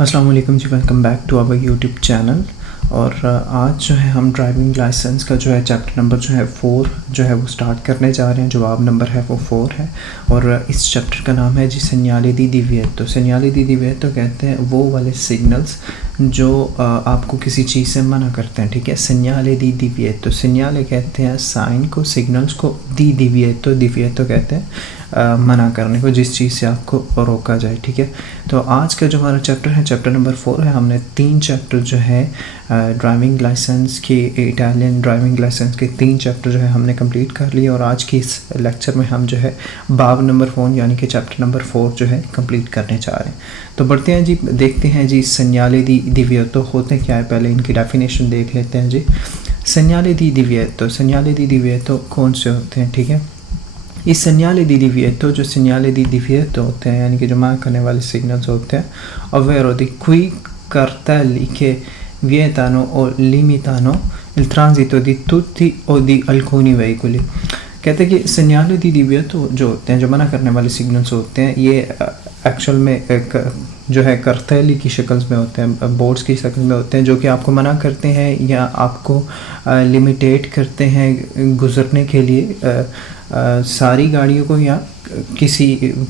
अस्सलाम वालेकुम जी, welcome back to our YouTube channel. और आज जो है हम ड्राइविंग लाइसेंस का जो है चैप्टर नंबर जो है 4 जो है वो स्टार्ट करने जा रहे हैं। जवाब नंबर है वो 4 है और इस चैप्टर का नाम है जी सेgnali di divieto। सेgnali di divieto कहते हैं वो वाले सिग्नल्स जो आपको किसी चीज़ से मना करते हैं, ठीक है। segnali di divieto, segnale कहते हैं साइन को, सिग्नल्स को, di divieto, divieto कहते हैं मना करने को, जिस चीज़ से आपको रोका जाए, ठीक है। तो आज का जो हमारा चैप्टर है चैप्टर नंबर 4 है। हमने 3 चैप्टर जो है ड्राइविंग लाइसेंस के, इटालियन ड्राइविंग लाइसेंस के 3 चैप्टर जो है हमने कंप्लीट कर लिए और आज की इस लेक्चर में हम जो है बाब नंबर 4 यानी कि चैप्टर नंबर 4 जो है कंप्लीट करने जा रहे हैं। तो बढ़ते हैं जी, देखते हैं जी segnali di divieto होते क्या है, पहले इनकी डेफिनेशन देख लेते हैं जी। segnali di divieto, segnali di divieto कौन से होते हैं, ठीक है। इस segnali di divieto, जो segnali di divieto होते हैं यानी कि जो मना करने वाले सिग्नल्स होते हैं, ovvero di quei cartelli che vietano o limitano il transito di tutti o di alcuni veicoli। कहते हैं कि segnali di divieto जो होते हैं, जो मना करने वाले सिग्नल्स होते हैं, ये एक्चुअल में जो है करतेली की शक्ल में होते हैं, बोर्ड्स की शक्ल में होते हैं, जो कि आपको मना करते हैं या आपको लिमिटेट करते हैं गुज़रने के लिए सारी गाड़ियों को या किसी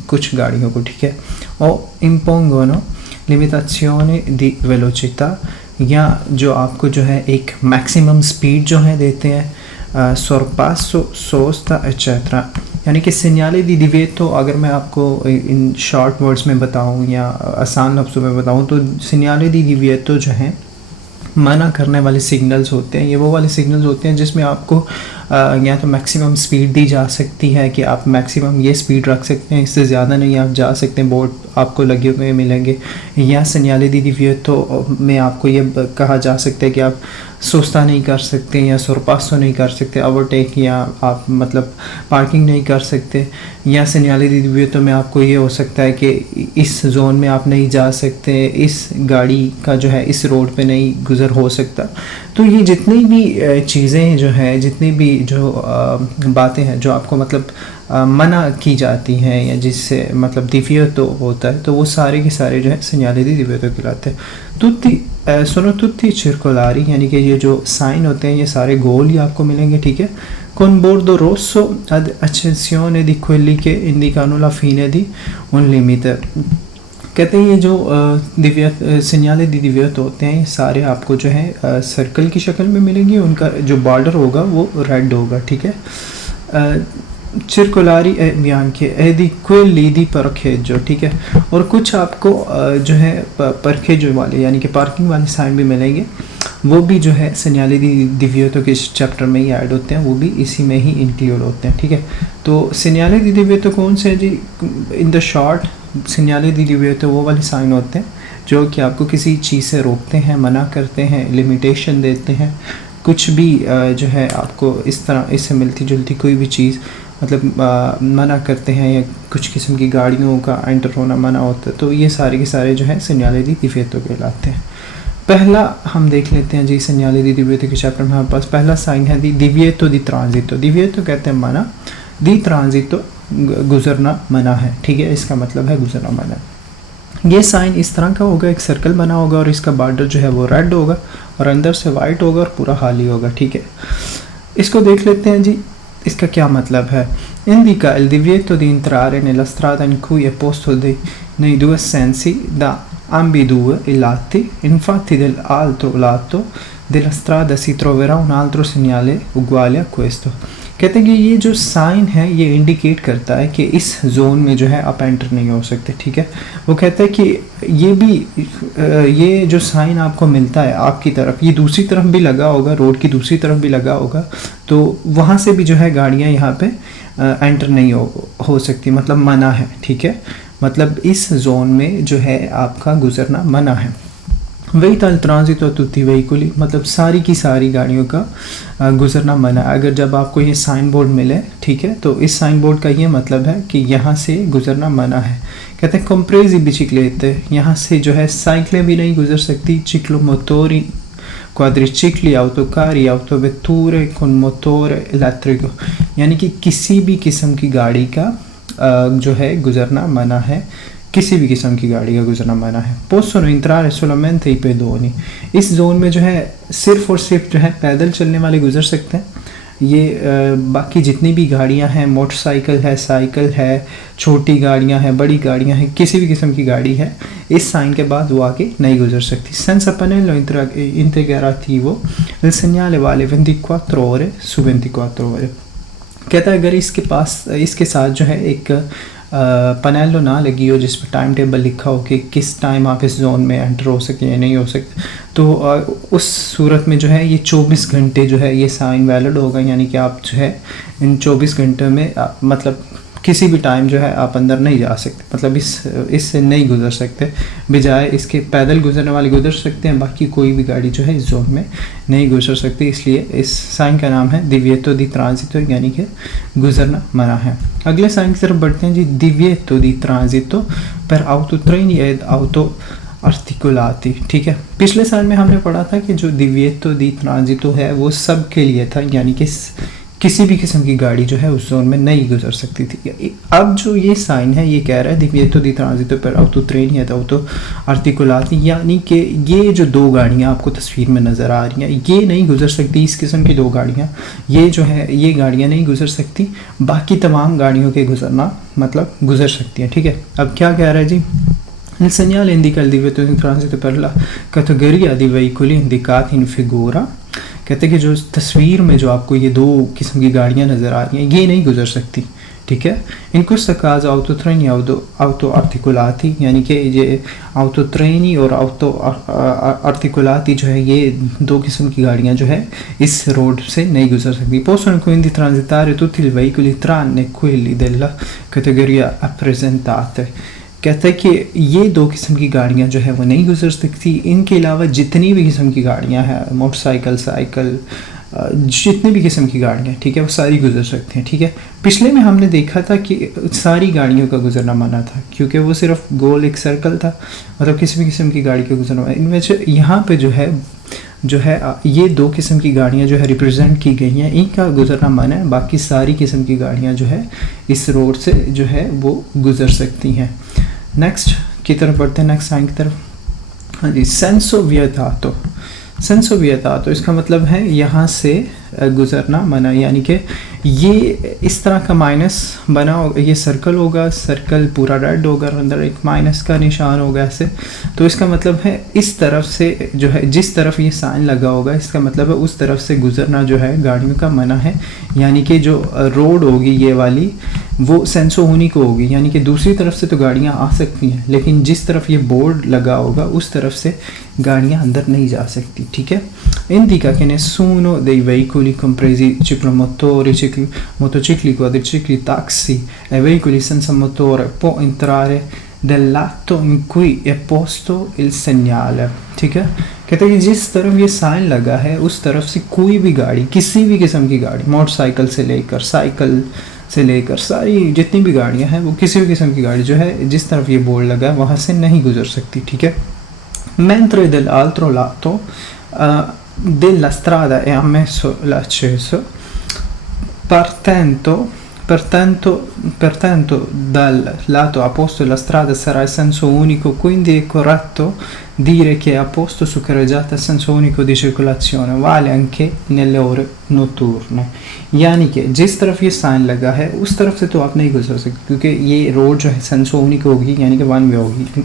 कुछ गाड़ियों को, ठीक है। और impongono limitazione di velocità, या जो आपको जो है एक मैक्सिमम स्पीड जो है देते हैं, sorpasso, sosta eccetera। यानी कि segnali di divieto अगर मैं आपको इन शॉर्ट वर्ड्स में बताऊं या आसान लफ्ज़ों में बताऊं तो segnali di divieto जो है मना करने वाले सिग्नल्स होते हैं। ये वो वाले सिग्नल्स होते हैं जिसमें आपको या तो मैक्सिमम स्पीड दी जा सकती है कि आप मैक्सिमम ये स्पीड रख सकते हैं, इससे ज़्यादा नहीं आप जा सकते हैं, बोर्ड आपको लगे हुए मिलेंगे। या segnali di divieto में आपको ये कहा जा सकता है कि आप सोस्ता नहीं कर सकते या sorpasso नहीं कर सकते, ओवरटेक या आप मतलब पार्किंग नहीं कर सकते। या segnali di divieto में आपको ये हो सकता है कि इस जोन में आप नहीं जा सकते, इस गाड़ी का जो है इस रोड पे नहीं गुज़र हो सकता। तो ये जितनी भी चीज़ें जो हैं, जितनी भी जो बातें हैं जो आपको मतलब मना की जाती हैं या जिससे मतलब divieto होता है, तो वो सारे के सारे जो है segnali di divieto कहलाते हैं। tutti sono tutti circolari, यानी कि ये जो साइन होते हैं ये सारे गोल ही आपको मिलेंगे, ठीक है। con bordo rosso ad eccezione di quelli che indicano la fine di un limite। कहते हैं ये जो segnali di divieto होते हैं ये सारे आपको जो है सर्कल की शक्ल में मिलेंगे, उनका जो बॉर्डर होगा वो रेड होगा, ठीक है। circolari e bianchi e di quelli di parcheggio, ठीक है। और कुछ आपको जो है parcheggio वाले यानी कि पार्किंग वाले साइन भी मिलेंगे, वो भी जो है segnali di divieto के इस चैप्टर में ही ऐड होते हैं, वो भी इसी में ही इंक्लूड होते हैं, ठीक है। तो segnali di divieto कौन से है जी, in the short segnali di divieto वो वाले साइन होते हैं जो कि आपको किसी चीज़ से रोकते हैं, मना करते हैं, लिमिटेशन देते हैं। कुछ भी जो है आपको इस तरह इससे मिलती जुलती कोई भी चीज़ मतलब मना करते हैं या कुछ किस्म की गाड़ियों का एंटर होना मना होता है, तो ये सारे के सारे जो है segnali di divieto कहलाते हैं। पहला हम देख लेते हैं जी segnali di divieto के चैप्टर में हमारे पास पहला साइन है दी divieto di transito। divieto कहते हैं मना, di transito गुज़रना मना है, ठीक है। इसका मतलब है गुज़रना मना। ये साइन इस तरह का होगा, एक सर्कल बना होगा और इसका बॉर्डर जो है वो रेड होगा और अंदर से वाइट होगा और पूरा खाली होगा, ठीक है। इसको देख लेते हैं जी, इसका क्या मतलब है। indica il divieto di entrare nella strada in cui è posto nei due sensi da ambedue i lati, infatti dall'altro lato della strada si troverà un altro segnale uguale a questo। कहते हैं कि ये जो साइन है ये indicate करता है कि इस जोन में जो है आप एंटर नहीं हो सकते, ठीक है। वो कहता है कि ये भी ये जो साइन आपको मिलता है आपकी तरफ, ये दूसरी तरफ भी लगा होगा, रोड की दूसरी तरफ भी लगा होगा, तो वहाँ से भी जो है गाड़ियाँ यहाँ पे एंटर नहीं हो सकती, मतलब मना है, ठीक है। मतलब इस जोन में जो है आपका गुज़रना मना है। vieta il transito a tutti i veicoli, मतलब सारी की सारी गाड़ियों का गुज़रना मना। अगर जब आपको ये साइन बोर्ड मिले, ठीक है, तो इस साइन बोर्ड का ये मतलब है कि यहाँ से गुज़रना मना है। कहते हैं compresi biciclette, यहाँ से जो है साइकिलें भी नहीं गुज़र सकती, ciclomotori, quadricicli, autocarri, autovetture con motore elettrico, यानी कि किसी भी किस्म की गाड़ी का जो है गुज़रना मना है। किसी भी किस्म की गाड़ी का गुजरना मना है। possono entrare solamente i pedoni, इस जोन में जो है सिर्फ और सिर्फ जो है पैदल चलने वाले गुजर सकते हैं। ये बाकी जितनी भी गाड़ियां हैं, मोटरसाइकिल है, साइकिल है, छोटी गाड़ियां हैं, बड़ी गाड़ियां हैं, किसी भी किस्म की गाड़ी है, इस साइन के बाद वो आगे नहीं गुजर सकती। senza pannello integrativo il segnale vale 24 ore su 24 ore, कहता है अगर इसके पास इसके साथ जो है एक पनेलो ना लगी हो जिस पर टाइम टेबल लिखा हो कि किस टाइम आप इस जोन में एंटर हो सकते या नहीं हो सकते, तो उस सूरत में जो है ये 24 घंटे जो है ये साइन वैलिड होगा। यानी कि आप जो है इन 24 घंटे में मतलब किसी भी टाइम जो है आप अंदर नहीं जा सकते, मतलब इससे नहीं गुजर सकते। बजाय इसके पैदल गुजरने वाले गुजर सकते हैं, बाकी कोई भी गाड़ी जो है इस जोन में नहीं गुजर सकती। इसलिए इस साइन का नाम है दिव्येतो दी ट्रांजितो, यानी कि गुजरना मना है। अगले साइन की तरफ बढ़ते हैं जी। दिव्येतो दी ट्रांजितो पर autotreni ed auto articolati, ठीक है। पिछले साल में हमने पढ़ा था कि जो दिव्येतो दी ट्रांजितो है वो सब के लिए था, यानी कि किसी भी किस्म की गाड़ी जो है उस जोन में नहीं गुजर सकती थी। अब जो ये साइन है ये कह रहा है दिव्येतो दी ट्रांजितो पर autotreni ed auto articolati, यानी कि ये जो दो गाड़ियाँ आपको तस्वीर में नज़र आ रही हैं ये नहीं गुजर सकती। इस किस्म की दो गाड़ियाँ ये जो है ये गाड़ियाँ नहीं गुजर सकती, बाकी तमाम गाड़ियों के गुजरना मतलब गुजर सकती हैं, ठीक है। अब क्या कह रहा है जी। Il segnale indica il divieto di transito per la categoria di veicoli indicati in figura, कहते हैं कि जो तस्वीर में जो आपको ये दो किस्म की गाड़ियाँ नज़र आ रही हैं ये नहीं गुजर सकती, ठीक है। in questo caso autotreni auto articolati, यानी कि ये autotreni और auto articolati जो है ये दो किस्म की गाड़ियाँ जो है इस रोड से नहीं गुजर सकती। possono quindi transitare tutti i veicoli tranne quelli della categoria rappresentate, कहता है कि ये दो किस्म की गाड़ियाँ जो है वो नहीं गुजर सकती, इनके अलावा जितनी भी किस्म की गाड़ियाँ हैं, मोटरसाइकिल, साइकिल, जितनी भी किस्म की गाड़ियाँ, ठीक है, वो सारी गुजर सकती हैं, ठीक है। पिछले में हमने देखा था कि सारी गाड़ियों का गुजरना मना था क्योंकि वो सिर्फ गोल एक सर्कल था, मतलब किसी भी किस्म की गाड़ी का गुजरना। इनमें से यहाँ पे जो है ये दो किस्म की गाड़ियाँ जो है रिप्रेजेंट की गई हैं, इनका गुजरना मना है, बाकी सारी किस्म की गाड़ियाँ जो है इस रोड से जो है वो गुजर सकती हैं। नेक्स्ट की तरफ बढ़ते हैं, नेक्स्ट साइन की तरफ। हाँ जी। सेंसो विएतातो इसका मतलब है यहाँ से गुजरना मना, यानी कि ये इस तरह का माइनस बना होगा, ये सर्कल होगा, सर्कल पूरा रेड होगा, अंदर एक माइनस का निशान होगा ऐसे, तो इसका मतलब है इस तरफ से जो है जिस तरफ ये साइन लगा होगा इसका मतलब है उस तरफ से गुजरना जो है गाड़ियों का मना है। यानी कि जो रोड होगी ये वाली वो सेंसो ऊनिको होगी, यानी कि दूसरी तरफ से तो गाड़ियाँ आ सकती हैं लेकिन जिस तरफ ये बोर्ड लगा होगा उस तरफ से गाड़ियाँ अंदर नहीं जा सकती, ठीक है। indica che nessuno dei veicoli compresi ciclomotori, motocicli, quadricicli, taxi e veicoli senza motore può entrare del lato in cui è posto il segnale, ठीक है। कहते हैं कि जिस तरफ ये साइन लगा है उस तरफ से कोई भी गाड़ी, किसी भी किस्म की गाड़ी, मोटरसाइकिल से लेकर साइकिल से लेकर सारी जितनी भी गाड़ियां हैं वो किसी भी किस्म की गाड़ी जो है जिस तरफ ये बोर्ड लगा है वहाँ से नहीं गुजर सकती, ठीक है। mentre dall'altro lato della strada è ammesso l'accesso, pertanto dal lato opposto della strada sarà il senso unico, quindi è corretto dire che è a posto su carreggiata il senso unico di circolazione vale anche nelle ore notturne, यानी कि जिस तरफ ये sign लगा है उस तरफ से तो आप नहीं गुजर सकते क्योंकि ये रोड जो है सेंसो यूनिक होगी, यानी कि वन वे होगी।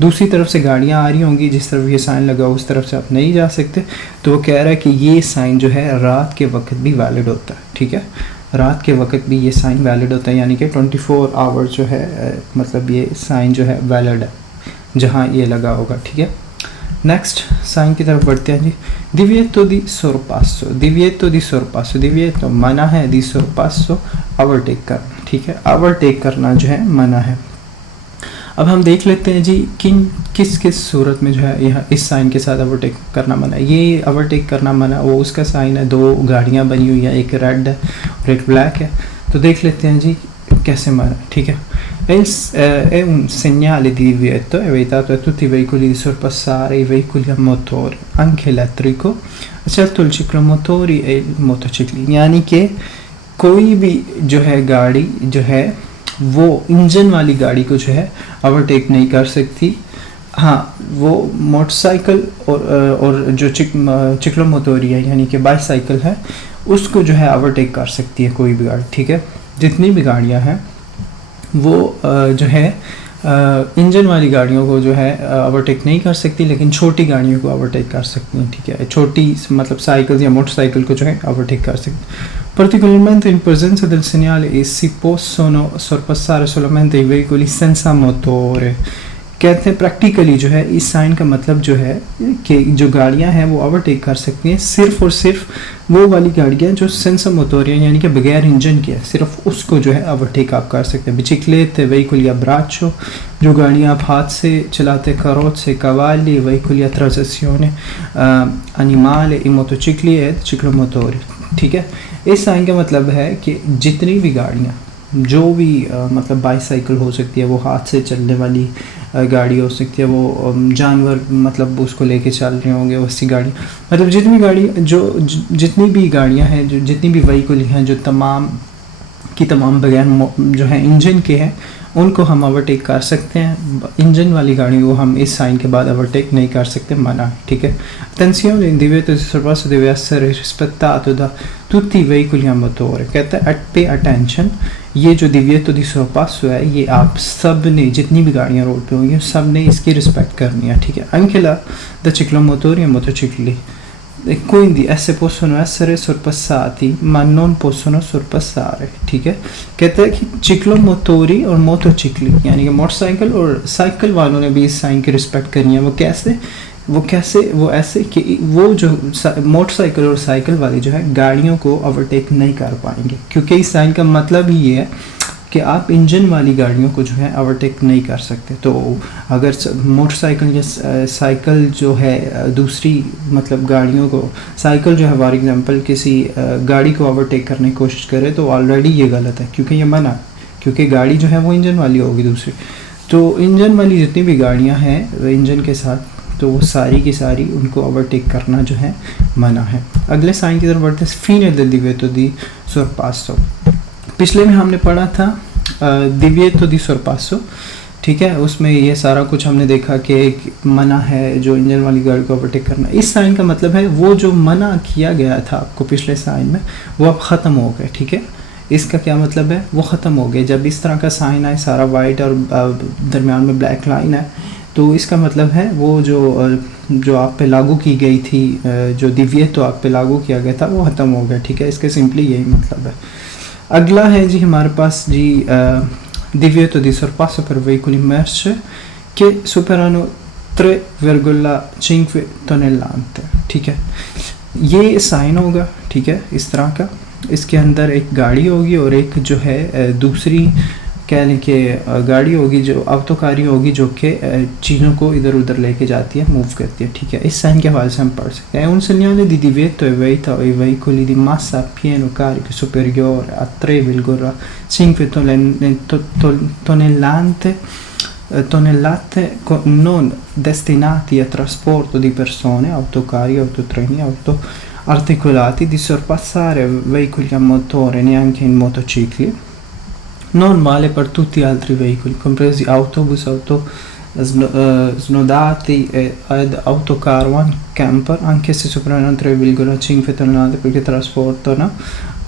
दूसरी तरफ से गाड़ियाँ आ रही होंगी, जिस तरफ ये साइन लगा उस तरफ से आप नहीं जा सकते। तो वो कह रहा है कि ये साइन जो है रात के वक्त भी वैलिड होता है, ठीक है। रात के वक्त भी ये साइन वैलिड होता है, यानी कि 24 आवर्स जो है मतलब ये साइन जो है वैलिड है जहाँ ये लगा होगा, ठीक है। नेक्स्ट साइन की तरफ बढ़ते हैं जी। divieto di sorpasso, divieto मना है, di sorpasso ओवरटेक करना, ठीक है। ओवरटेक करना जो है मना है। अब हम देख लेते हैं जी किस सूरत में जो है यह इस साइन के साथ ओवरटेक करना मना है। ये ओवरटेक करना मना वो उसका साइन है, दो गाड़ियाँ बनी हुई हैं, एक रेड है और एक ब्लैक है। तो देख लेते हैं जी कैसे मना, ठीक है। È un segnale di divieto, è vietato a tutti i veicoli di sorpassare i veicoli a motore, anche elettrico, eccetto il ciclomotori e il motocicli, यानी कि कोई भी जो है गाड़ी जो है वो इंजन वाली गाड़ी को जो है ओवरटेक नहीं कर सकती। हाँ, वो मोटरसाइकिल और जो चिक्लोमोटोरी है यानी कि बाईसाइकिल है, उसको जो है ओवरटेक कर सकती है कोई भी गाड़ी, ठीक है। जितनी भी गाड़ियाँ हैं वो जो है इंजन वाली गाड़ियों को जो है ओवरटेक नहीं कर सकती, लेकिन छोटी गाड़ियों को ओवरटेक कर सकती हैं, ठीक है। छोटी मतलब साइकिल या मोटरसाइकिल को जो है ओवरटेक कर सकती। Particolarmente in presenza del segnale e si possono sorpassare solamente i veicoli senza motore। कहते हैं प्रैक्टिकली जो है इस साइन का मतलब जो है कि जो गाड़ियां हैं वो ओवरटेक कर सकती हैं सिर्फ और सिर्फ वो वाली गाड़ियां जो सेंसर मोटोरियां यानी कि बगैर इंजन के है, सिर्फ उसको जो है ओवरटेक आप कर सकते हैं। बिचिक्लेते veicoli a braccio, जो गाड़ियां आप हाथ से चलाते, carrozze, cavalli, veicoli a trazione animale, i motocicli e ciclomotori, ठीक है। इस साइन का मतलब है कि जितनी भी गाड़ियाँ, जो भी मतलब बाईसाइकिल हो सकती है, वो हाथ से चलने वाली गाड़ी हो सकती है, वो जानवर मतलब उसको लेके चल रहे होंगे वैसी गाड़ी, मतलब जितनी गाड़ी जितनी भी गाड़ियाँ हैं, जो जितनी भी व्हीकल हैं जो तमाम की तमाम बगैर जो है इंजन के हैं, उनको हम ओवरटेक कर सकते हैं। इंजन वाली गाड़ी को हम इस साइन के बाद ओवरटेक नहीं कर सकते, मना, ठीक है। Attenzione, il divieto di sorpasso deve essere rispettato da tutti i veicoli a motore। कहता है पे अटेंशन, ये जो divieto di sorpasso है ये आप सब ने, जितनी भी गाड़ियाँ रोड पे होंगी सब ने इसकी रिस्पेक्ट करनी है, ठीक है। Anche da ciclomotori e motocicli, e quindi esse possono essere sorpassati ma non possono sorpassare, ठीक है। कहते हैं कि चिक्लोमोटोरी और मोटोचिकली यानी कि मोटरसाइकिल और साइकिल वालों ने भी इस साइन की रिस्पेक्ट करनी है। वो ऐसे कि वो जो मोटरसाइकिल और साइकिल वाले जो है गाड़ियों को ओवरटेक नहीं कर पाएंगे, क्योंकि इस साइन का मतलब ही ये है कि आप इंजन वाली गाड़ियों को जो है ओवरटेक नहीं कर सकते। तो अगर मोटरसाइकिल या साइकिल जो है दूसरी मतलब गाड़ियों को, साइकिल जो है फॉर एग्जांपल किसी गाड़ी को ओवरटेक करने की कोशिश करे तो ऑलरेडी ये गलत है, क्योंकि ये मना, क्योंकि गाड़ी जो है वो इंजन वाली होगी दूसरी। तो इंजन वाली जितनी भी गाड़ियाँ हैं इंजन के साथ, तो वो सारी की सारी उनको ओवरटेक करना जो है मना है। अगले साइन की तरफ बढ़ते हैं, fine del divieto di sorpasso। पिछले में हमने पढ़ा था divieto di sorpasso, ठीक है। उसमें ये सारा कुछ हमने देखा कि एक मना है जो इंजन वाली गाड़ी को ओवरटेक करना। इस साइन का मतलब है वो जो मना किया गया था आपको पिछले साइन में वो अब ख़त्म हो गया, ठीक है। इसका क्या मतलब है, वो ख़त्म हो गया। जब इस तरह का साइन है, सारा वाइट और दरमियान में ब्लैक लाइन है, तो इसका मतलब है वो जो आप पे लागू की गई थी, जो divieto आप पे लागू किया गया था वो ख़त्म हो गया, ठीक है। इसके सिंपली यही मतलब है। अगला है जी हमारे पास जी divieto di sorpasso per veicoli merci che superano 3,5 tonnellate, ठीक है। ये साइन होगा, ठीक है, इस तरह का। इसके अंदर एक गाड़ी होगी और एक जो है दूसरी कह लें कि गाड़ी होगी जो अवतोकारी होगी, जो कि चीज़ों को इधर उधर लेके जाती है, मूव करती है, ठीक है। इस साइन के हवाले से हम पढ़ सकते हैं। Un segnale di divieto è evita ai veicoli di massa a pieno carico superiore a 3,5 tonnellate non destinati a trasporto di persone, autocarri, autotreni, autoarticolati, di sorpassare veicoli a motore neanche in motocicli। Non vale per tutti gli altri veicoli, compresi autobus, snodati ed autocar one camper, anche se superano 3,5 tonnellate perché trasportano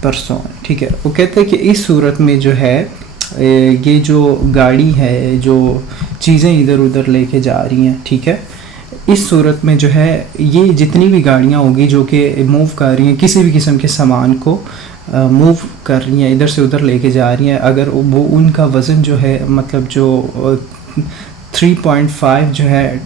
persone, ठीक है। वो कहते हैं कि इस सूरत में जो है ये जो गाड़ी है जो चीज़ें इधर उधर लेके जा रही हैं, ठीक है, इस सूरत में जो है ये जितनी भी गाड़ियाँ होगी जो कि मूव कर रही हैं, किसी भी किस्म के सामान को मूव कर रही हैं, इधर से उधर लेके जा रही हैं, अगर वो उनका वज़न जो है मतलब जो 3.5 जो है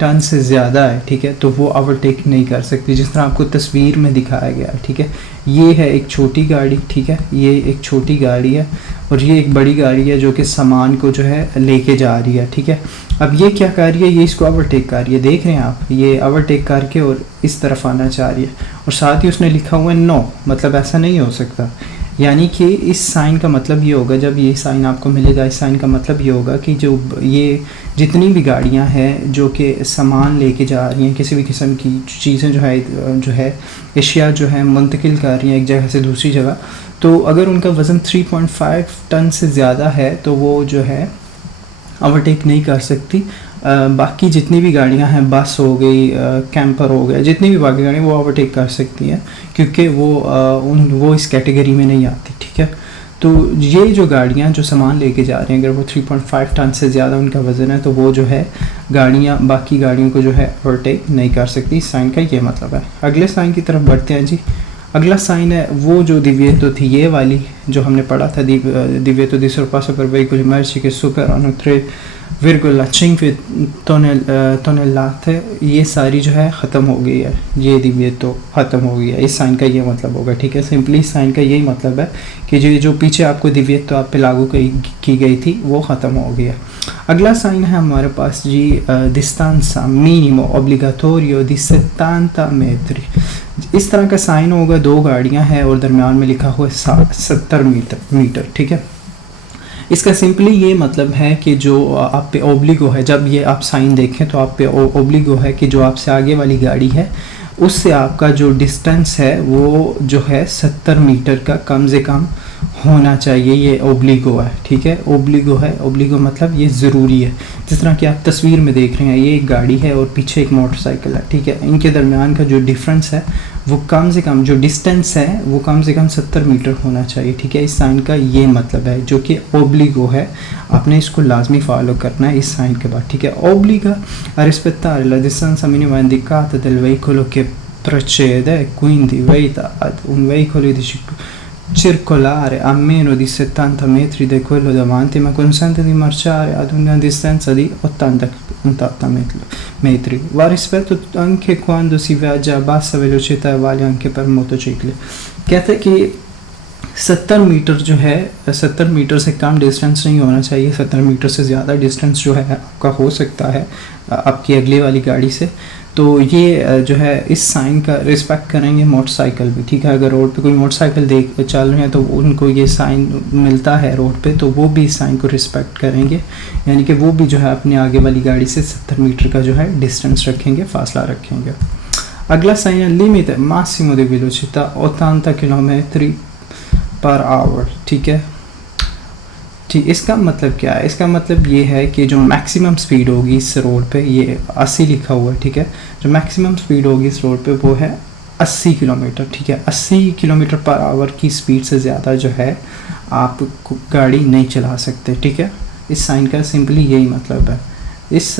टन से ज़्यादा है, ठीक है, तो वो ओवरटेक नहीं कर सकती, जिस तरह आपको तस्वीर में दिखाया गया है, ठीक है। ये है एक छोटी गाड़ी, ठीक है, ये एक छोटी गाड़ी है और ये एक बड़ी गाड़ी है जो कि सामान को जो है लेके जा रही है, ठीक है। अब ये क्या कर रही है, ये इसको ओवरटेक कर रही है, देख रहे हैं आप, ये ओवरटेक करके और इस तरफ आना चाह रही है और साथ ही उसने लिखा हुआ है नो, मतलब ऐसा नहीं हो सकता। यानी कि इस साइन का मतलब ये होगा, जब ये साइन आपको मिलेगा, इस साइन का मतलब ये होगा कि जो ये जितनी भी गाड़ियां हैं जो कि सामान लेके जा रही हैं, किसी भी किस्म की चीज़ें जो है एशिया जो है मुंतकिल कर रही हैं एक जगह से दूसरी जगह, तो अगर उनका वज़न 3.5 टन से ज़्यादा है तो वो जो है ओवरटेक नहीं कर सकती। बाकी जितनी भी गाड़ियां हैं, बस हो गई, कैंपर हो गया, जितनी भी बाकी गाड़ियाँ, वो ओवरटेक कर सकती हैं क्योंकि वो इस कैटेगरी में नहीं आती, ठीक है। तो ये जो गाड़ियाँ जो सामान लेके जा रही हैं, अगर वो 3.5 टन से ज़्यादा उनका वज़न है तो वो जो है गाड़ियाँ बाकी गाड़ियों को जो है ओवरटेक नहीं कर सकती। इस साइन का ये मतलब है। अगले साइन की तरफ बढ़ते हैं जी। अगला साइन है वो जो दिव्येतो थी, ये वाली जो हमने पढ़ा था, दिव्येतो di sorpasso per veicoli merci che superano 3,5 tonnellate, ये सारी जो है ख़त्म हो गई है, ये दिव्येतो ख़त्म हो गई है। इस साइन का ये मतलब होगा, ठीक है। सिंपली इस साइन का यही मतलब है कि जो पीछे आपको दिव्येतो आप पे लागू की गई थी वो ख़त्म हो गया। अगला साइन है हमारे पास जी, distanza minimo obbligatorio di 70 metri। इस तरह का साइन होगा, दो गाड़ियां हैं और दरमियान में लिखा हुआ है 70 मीटर, ठीक है। इसका सिंपली ये मतलब है कि जो आप पे ओब्लिगो है, जब ये आप साइन देखें तो आप पे ओब्लिगो है कि जो आपसे आगे वाली गाड़ी है उससे आपका जो डिस्टेंस है वो जो है 70 मीटर का कम से कम होना चाहिए। ये ओब्लिगो है, ठीक है। ओब्लिगो है, ओब्लिगो मतलब ये ज़रूरी है। जिस तरह कि आप तस्वीर में देख रहे हैं, ये एक गाड़ी है और पीछे एक मोटरसाइकिल है, ठीक है। इनके दरमियान का जो डिफरेंस है वो कम से कम, जो डिस्टेंस है वो कम से कम 70 मीटर होना चाहिए, ठीक है। इस साइन का ये मतलब है, जो कि ओब्लिगो है। आपने इसको लाजमी फॉलो करना है इस साइन के बाद, ठीक है। ओब्लिगा a rispettare la distanza minima indicata del veicolo che precede, quindi veta ad un veicolo di circolare a meno di 70 metri da quello davanti, ma consente di marciare ad una distanza di 80 metri. Va rispetto anche quando si viaggia a bassa velocità e vale anche per motocicli। कहते हैं कि 70 metre जो है, 70 metre से कम distance नहीं होना चाहिए। 70 metre से ज़्यादा डिस्टेंस जो है आपका हो सकता है आपकी अगली वाली गाड़ी से। तो ये जो है इस साइन का रिस्पेक्ट करेंगे मोटरसाइकिल भी, ठीक है। अगर रोड पे कोई मोटरसाइकिल चल रहे हैं तो उनको ये साइन मिलता है रोड पे, तो वो भी इस साइन को रिस्पेक्ट करेंगे, यानी कि वो भी जो है अपने आगे वाली गाड़ी से 70 मीटर का जो है डिस्टेंस रखेंगे, फासला रखेंगे। अगला साइन है लिमिट मासिमो दी वेलोसिटà 80 किलोमीटर पर आवर, ठीक है। ठीक, इसका मतलब क्या है? इसका मतलब ये है कि जो मैक्सिमम स्पीड होगी इस रोड पे, ये 80 लिखा हुआ है, ठीक है। जो मैक्सिमम स्पीड होगी इस रोड पे वो है 80 किलोमीटर, ठीक है। 80 किलोमीटर पर आवर की स्पीड से ज़्यादा जो है आप गाड़ी नहीं चला सकते, ठीक है। इस साइन का सिंपली यही मतलब है।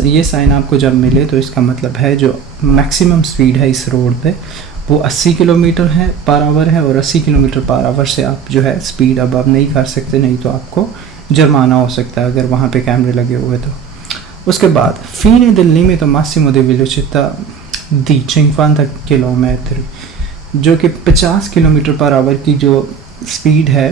ये साइन आपको जब मिले तो इसका मतलब है जो मैक्सिमम स्पीड है इस रोड पे वो 80 किलोमीटर है पर आवर है, और 80 किलोमीटर पर आवर से आप जो है स्पीड अब नहीं कर सकते, नहीं तो आपको जुर्माना हो सकता है अगर वहाँ पे कैमरे लगे हुए तो। उसके बाद fine del limite massimo di velocità di 50 kilometre, जो कि 50 किलोमीटर पर आवर की जो स्पीड है,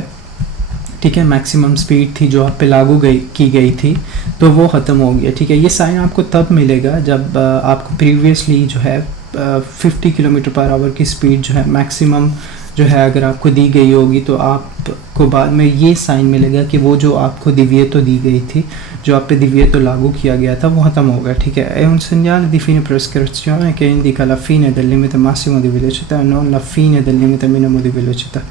ठीक है, मैक्सिमम स्पीड थी जो आप पे लागू की गई थी, तो वो ख़त्म हो गया, ठीक है। ये साइन आपको तब मिलेगा जब आपको प्रीवियसली जो है 50 किलोमीटर पर आवर की स्पीड जो है मैक्सिमम जो है अगर आपको दी गई होगी, तो आपको बाद में ये साइन मिलेगा कि वो जो आपको दिव्येतो दी गई थी, जो आप पे दिव्येतो लागू किया गया था, वो ख़त्म हो गया, ठीक है। È un segnale di fine prescrizione che indica la fine del limite massimo di velocità e non la fine del limite minimo di velocità।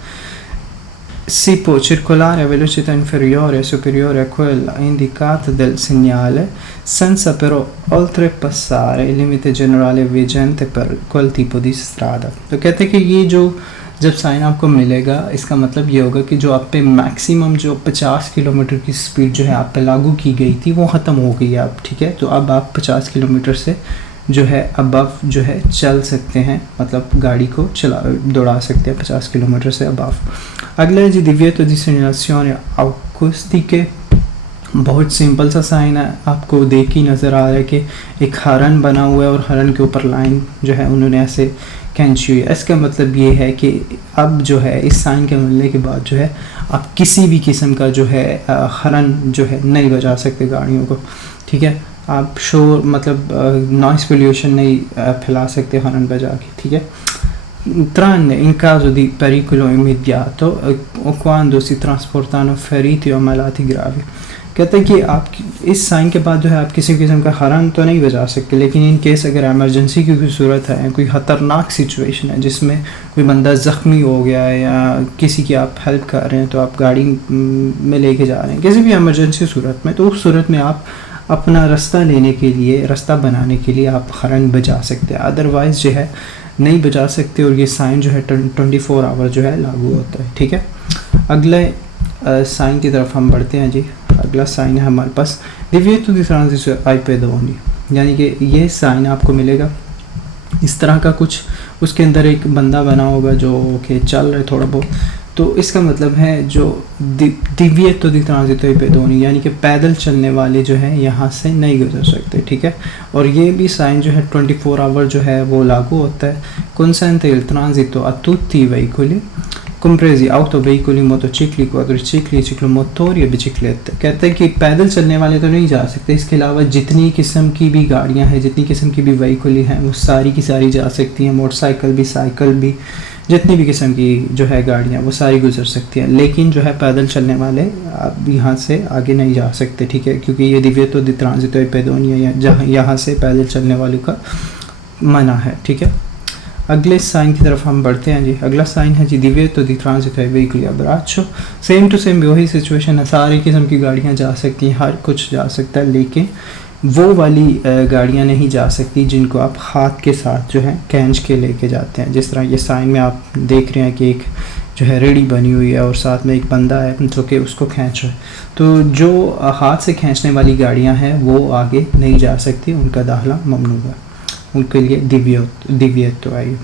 Si può circolare a velocità inferiore o superiore a quella indicata del segnale senza però oltrepassare il limite generale vigente per quel tipo di strada। तो कहते हैं कि ये जो जब sign आपको मिलेगा इसका मतलब ये होगा कि जो आप पे मैक्सिमम जो 50 किलोमीटर की स्पीड जो है आप पे लागू की गई थी वो ख़त्म हो गई है अब, ठीक है। तो अब आप 50 किलोमीटर से जो है अबव जो है चल सकते हैं, मतलब गाड़ी को दौड़ा सकते हैं 50 किलोमीटर से अबव। अगला है जी divieto di segnalazioni acustiche। बहुत सिंपल सा साइन है, आपको देख ही नज़र आ रहा है कि एक हरन बना हुआ है और हरन के ऊपर लाइन जो है उन्होंने ऐसे खींची हुई है। इसका मतलब ये है कि अब जो है इस साइन के मिलने के बाद जो है आप किसी भी किस्म का जो है हरन जो है नहीं बजा सकते गाड़ियों को, ठीक है। आप शोर मतलब नॉइस पोल्यूशन नहीं फैला सकते हॉर्न बजा के, ठीक है। Tranne in caso di pericolo immediato o quando si trasportano feriti o malati gravi। कहते हैं कि आप इस साइन के बाद जो है आप किसी किस्म का हॉर्न तो नहीं बजा सकते, लेकिन इन केस अगर एमरजेंसी की कोई सूरत है, कोई ख़तरनाक सिचुएशन है जिसमें कोई बंदा ज़ख्मी हो गया है या किसी की आप हेल्प कर रहे हैं, तो आप गाड़ी में लेके जा रहे हैं किसी भी एमरजेंसी सूरत में, तो उस सूरत में आप अपना रास्ता लेने के लिए, रास्ता बनाने के लिए आप हॉर्न बजा सकते हैं। अदरवाइज़ जो है नहीं बजा सकते, और ये साइन जो है 24 आवर जो है लागू होता है। ठीक है, अगले साइन की तरफ हम बढ़ते हैं जी। अगला साइन है हमारे पास divieto di transito ai pedoni, यानी कि ये साइन आपको मिलेगा इस तरह का कुछ, उसके अंदर एक बंदा बना होगा जो कि चल रहे थोड़ा बहुत, तो इसका मतलब है जो divieto di transito ai pedoni, यानी कि पैदल चलने वाले जो है यहाँ से नहीं गुजर सकते। ठीक है, और ये भी साइन जो है 24 आवर जो है वो लागू होता है। consente il transito a tutti i veicoli compresi autoveicoli, motocicli, quadricicli, ciclomotori या बिचिकलेट। कहते हैं कि पैदल चलने वाले तो नहीं जा सकते, इसके अलावा जितनी किस्म की भी गाड़ियां हैं, जितनी किस्म की भी व्हीकल हैं, वो सारी की सारी जा सकती हैं। मोटरसाइकिल भी, साइकिल भी, जितनी भी किस्म की जो है गाड़ियां वो सारी गुजर सकती हैं, लेकिन जो है पैदल चलने वाले आप यहाँ से आगे नहीं जा सकते। ठीक है, क्योंकि ये divieto di transito ai pedoni है, जहाँ यहाँ से पैदल चलने वालों का मना है। ठीक है, अगले साइन की तरफ हम बढ़ते हैं जी। अगला साइन है जी divieto di transito ai veicoli a braccio। Same to same वही सिचुएशन है, सारी किस्म की गाड़ियाँ जा सकती हैं, हर कुछ जा सकता है, लेकिन वो वाली गाड़ियाँ नहीं जा सकती जिनको आप हाथ के साथ जो है खींच के लेके जाते हैं। जिस तरह ये साइन में आप देख रहे हैं कि एक जो है रेडी बनी हुई है और साथ में एक बंदा है जो कि उसको खींच रहा है, तो जो हाथ से खींचने वाली गाड़ियाँ हैं वो आगे नहीं जा सकती, उनका दाखिला ममनू है, उनके लिए divieto आई।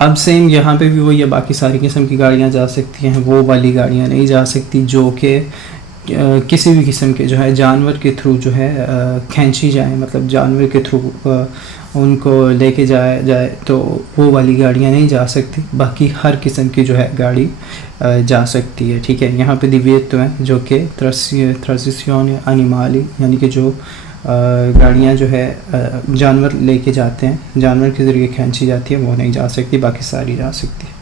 अब सेम यहाँ पे भी वही है, बाकी सारी किस्म की गाड़ियाँ जा सकती हैं, वो वाली गाड़ियाँ नहीं जा सकती जो कि किसी भी किस्म के जो है जानवर के थ्रू जो है खींची जाए, मतलब जानवर के थ्रू उनको लेके जाए तो वो वाली गाड़ियाँ नहीं जा सकती। बाकी हर किस्म की जो है गाड़ी जा सकती है। ठीक है, यहाँ पे divieto है जो कि trazione animali, यानी कि जो गाड़ियाँ जो है जानवर लेके जाते हैं, जानवर के ज़रिए खींची जाती है, वो नहीं जा सकती, बाकी सारी जा सकती है।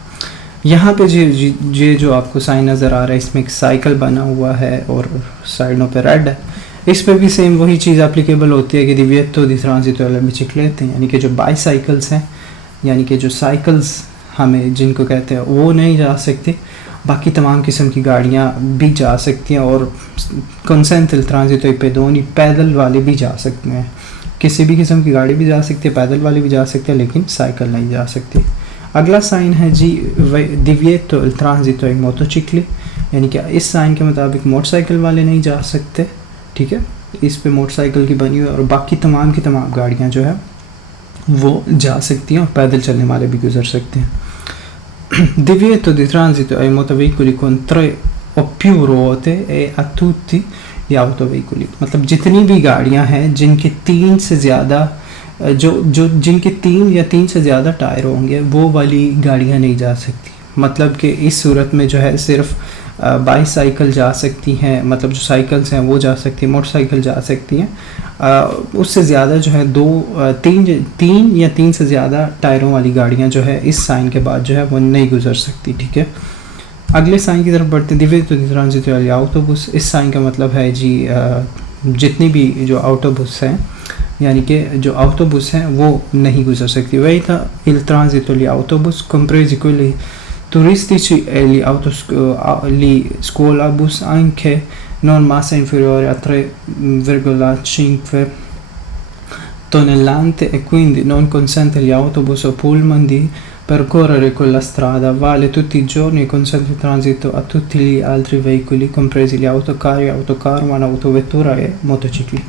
यहाँ पे ये जो आपको साइन नज़र आ रहा है, इसमें एक साइकिल बना हुआ है और साइडों पे रेड है, इस पे भी सेम वही चीज़ एप्लीकेबल होती है कि divieto di transito alle biciclette, यानी कि जो बाईसाइकिल्स हैं, यानी कि जो साइकिल्स हमें जिनको कहते हैं वो नहीं जा सकती, बाकी तमाम किस्म की गाड़ियाँ भी जा सकती हैं। और consente il transito ai pedoni, पैदल वाले भी जा सकते हैं, किसी भी किस्म की गाड़ी भी जा सकती है, पैदल वाले भी जा सकते हैं, लेकिन साइकिल नहीं जा सकती। अगला साइन है जी divieto il transito ai motocicli, यानी कि इस साइन के मुताबिक मोटरसाइकिल वाले नहीं जा सकते। ठीक है, इस पे मोटरसाइकिल की बनी हुई है, और बाकी तमाम की तमाम गाड़ियाँ जो है वो जा सकती हैं और पैदल चलने वाले भी गुजर सकते हैं। divieto di transito ai motoveicoli con 3 o più ruote e a tutti gli autoveicoli, मतलब जितनी भी गाड़ियां हैं जिनके 3 से ज़्यादा जिनके 3 या 3 से ज़्यादा टायर होंगे, वो वाली गाड़ियां नहीं जा सकती। मतलब कि इस सूरत में जो है सिर्फ बाईसाइकिल जा सकती हैं, मतलब जो साइकिल्स हैं वो जा सकती हैं, मोटरसाइकिल जा सकती हैं, उससे ज़्यादा जो है 3 या 3 से ज़्यादा टायरों वाली गाड़ियाँ जो है इस साइन के बाद जो है वो नहीं गुजर सकती। ठीक है, अगले साइन की तरफ बढ़ते हैं divieto di transito agli autobus। इस साइन का मतलब है जी जितनी भी जो ऑटोबस हैं, यानी कि जो ऑटोबस हैं वो नहीं गुजर सकती। वही था il transito agli autobus compresi quelli turistici e gli scuolabus anche non massa inferiore a 3,5 tonnellate e quindi non consente agli autobus o pullman di percorrere quella strada, vale tutti i giorni e consente il transito a tutti gli altri veicoli compresi gli autocarri, autocarvan, autovettura e motocicli।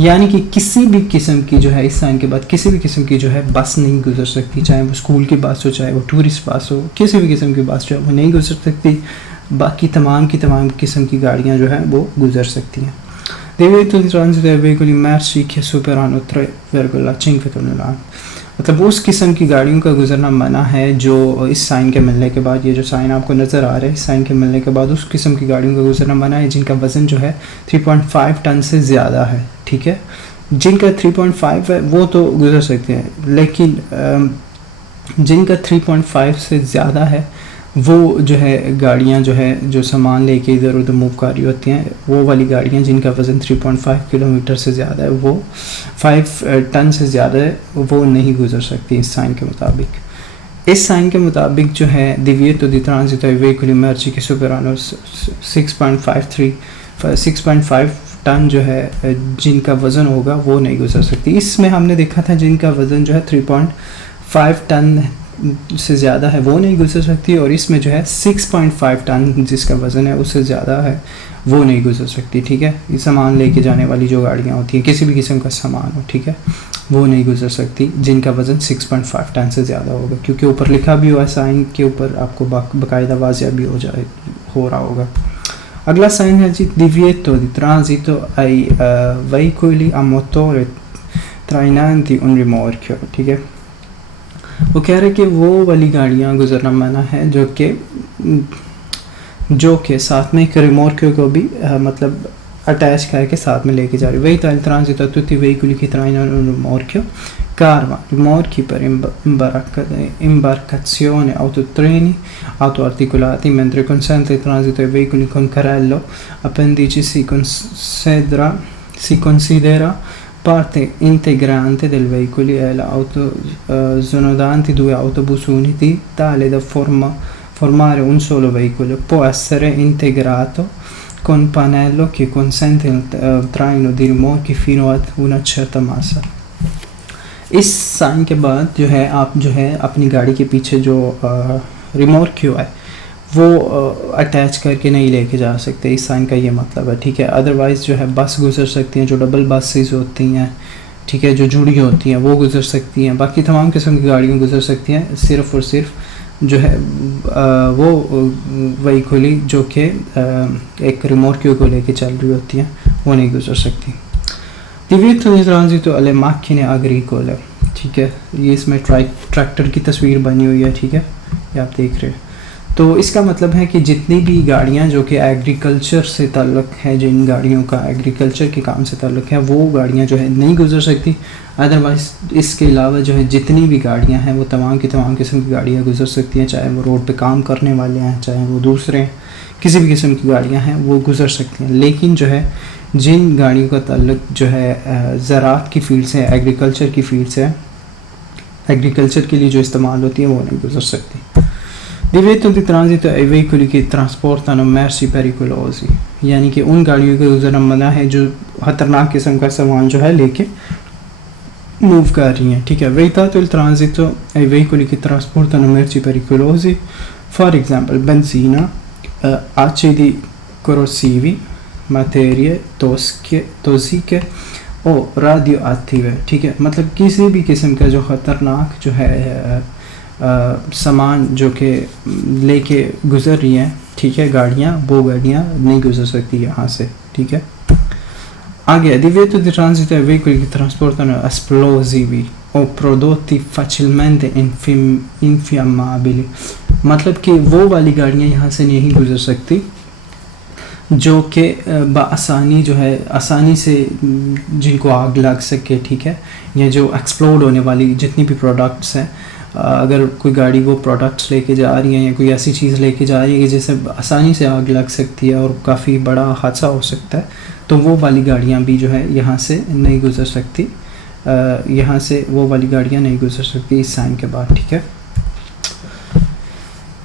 यानी कि किसी भी किस्म की जो है इस sign के बाद किसी भी किस्म की जो है बस नहीं गुजर सकती, चाहे वो स्कूल की बस हो, चाहे वो टूरिस्ट बस हो, किसी भी किस्म की बस जो है वो नहीं गुजर सकती, बाकी तमाम की तमाम किस्म की गाड़ियाँ जो हैं वो गुजर सकती हैं। divieto di transito ai veicoli merci che superano 3,5 tonnellate, मतलब उस किस्म की गाड़ियों का गुजरना मना है जो इस साइन के मिलने के बाद, ये जो साइन आपको नज़र आ रहा है इस साइन के मिलने के बाद उस किस्म की गाड़ियों का गुजरना मना है जिनका वज़न जो है 3.5 टन से ज़्यादा है। ठीक है, जिनका 3.5 है वो तो गुजर सकते हैं, लेकिन जिनका 3.5 से ज़्यादा है वो जो है गाड़ियाँ जो है जो सामान लेके इधर उधर मूव कर रही होती हैं, वो वाली गाड़ियाँ जिनका वज़न 3.5 किलोमीटर से ज़्यादा है, वो 5 टन से ज़्यादा है, वो नहीं गुजर सकती इस साइन के मुताबिक। इस साइन के मुताबिक जो है divieto di transito ai veicoli merci che superano 6.5 ton जो है जिनका वज़न होगा वो नहीं गुजर सकती। इसमें हमने देखा था जिनका वज़न जो है 3.5 टन से ज़्यादा है वो नहीं गुजर सकती, और इसमें जो है 6.5 टन जिसका वज़न है उससे ज़्यादा है वो नहीं गुजर सकती। ठीक है, ये सामान लेके जाने वाली जो गाड़ियाँ होती हैं, किसी भी किस्म का सामान हो, ठीक है, वो नहीं गुजर सकती जिनका वज़न 6.5 टन से ज़्यादा होगा, क्योंकि ऊपर लिखा भी हुआ है साइन के ऊपर, आपको बाकायदा वाज़िया भी हो रहा होगा। अगला साइन है जी divieto di transito ai veicoli a motore trainanti un rimorchio। ठीक है, वो कह रहे कि वो वाली गाड़ियाँ गुजरना मना है जो कि साथ में एक रिमोर्कियो को भी मतलब अटैच करके साथ में लेके जा रही। वही tal transito a tutti i veicoli che trainano un rimorchio, carva, rimorchi per imbarcazione, autotreni, autoarticolati, mentre consente il transito ai veicoli con carrello appendici si considera parte integrante del veicolo è l'auto sonodante due autobus uniti tale da formare un solo veicolo. Può essere integrato con pannello che consente il traino di rimorchi fino ad una certa massa। इस sign के बाद जो है आप जो है अपनी गाड़ी के पीछे जो रिमोर्कियो है वो अटैच करके नहीं लेके जा सकते, इस साइन का ये मतलब है। ठीक है, अदरवाइज़ जो है बस गुजर सकती हैं, जो डबल बसेस होती हैं, ठीक है, जो जुड़ी होती हैं वो गुजर सकती हैं, बाकी तमाम किस्म की गाड़ियाँ गुजर सकती हैं, सिर्फ़ और सिर्फ जो है वो व्हीकल जो कि एक रिमोर्कियो को लेके चल रही होती हैं वो नहीं गुजर सकती। divieto di transito alle macchine agricole। ठीक है, ये इसमें ट्रैक्टर की तस्वीर बनी हुई है, ठीक है, ये आप देख रहे हैं। तो इसका मतलब है कि जितनी भी गाड़ियाँ जो कि एग्रीकल्चर से ताल्लुक़ है, जिन गाड़ियों का एग्रीकल्चर के काम से ताल्लुक़ है, वो गाड़ियाँ जो है नहीं गुजर सकती। अदरवाइज़ इसके अलावा जो है जितनी भी गाड़ियाँ हैं वो तमाम की तमाम किस्म की गाड़ियाँ गुजर सकती हैं, चाहे वो रोड पे काम करने वाले हैं, चाहे वो दूसरे किसी भी किस्म की गाड़ियाँ हैं वो गुजर सकती हैं। लेकिन जो है जिन गाड़ियों का ताल्लुक़ जो है ज़राअत की फील्ड से, एग्रीकल्चर की फील्ड से, एग्रीकल्चर के लिए जो इस्तेमाल होती है वो नहीं गुजर सकती। divieto di transito ai veicoli che trasportano merci pericolosi, यानी कि उन गाड़ियों का गुजरना मना है जो ख़तरनाक किस्म का सामान जो है लेके मूव कर रही हैं। ठीक है, vietato il transito ai veicoli che trasportano merci pericolosi, for example benzina, acidi corrosivi, materie tossiche o radioattive। ठीक है, मतलब किसी भी किस्म का जो ख़तरनाक जो है सामान जो कि लेके गुज़र रही हैं, ठीक है, गाड़ियाँ, वो गाड़ियाँ नहीं गुज़र सकती यहाँ से। ठीक है, आगे divieto di transito ai veicoli che trasportano esplosivi o prodotti facilmente infiammabili, मतलब कि वो वाली गाड़ियाँ यहाँ से नहीं गुज़र सकती जो कि बआसानी जो है आसानी से जिनको आग लग सके। ठीक है, या जो एक्सप्लोड होने वाली जितनी भी प्रोडक्ट्स हैं, अगर कोई गाड़ी वो प्रोडक्ट्स लेके जा रही है या कोई ऐसी चीज़ लेके जा रही है कि जिससे आसानी से आग लग सकती है और काफ़ी बड़ा हादसा हो सकता है, तो वो वाली गाड़ियाँ भी जो है यहाँ से नहीं गुज़र सकती, यहाँ से वो वाली गाड़ियाँ नहीं गुज़र सकती इस साइन के बाद। ठीक है,